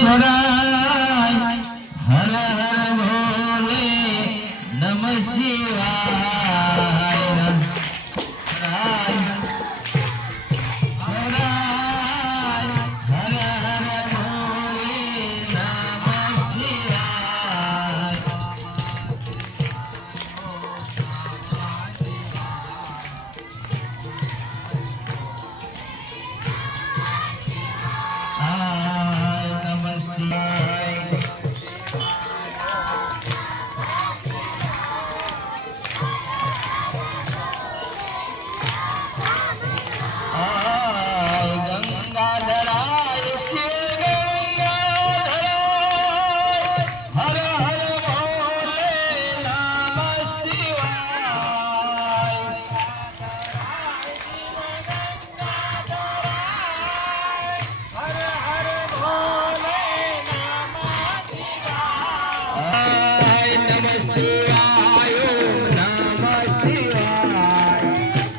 शिवाय हर हर भोले नमः शिवाय हराय हराय हर हर भोले नमः शिवाय गंगाधराय शिव गंगाधराय हर हर भोले नमः शिवाय हर हर भोले नमः शिवाय नमः शिवाय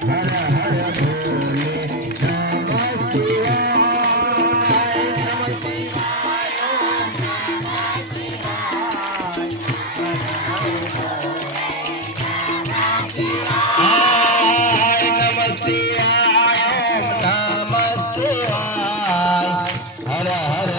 हर हर भोले नमः शिवाय नमः शिवाय नमः शिवाय हर हर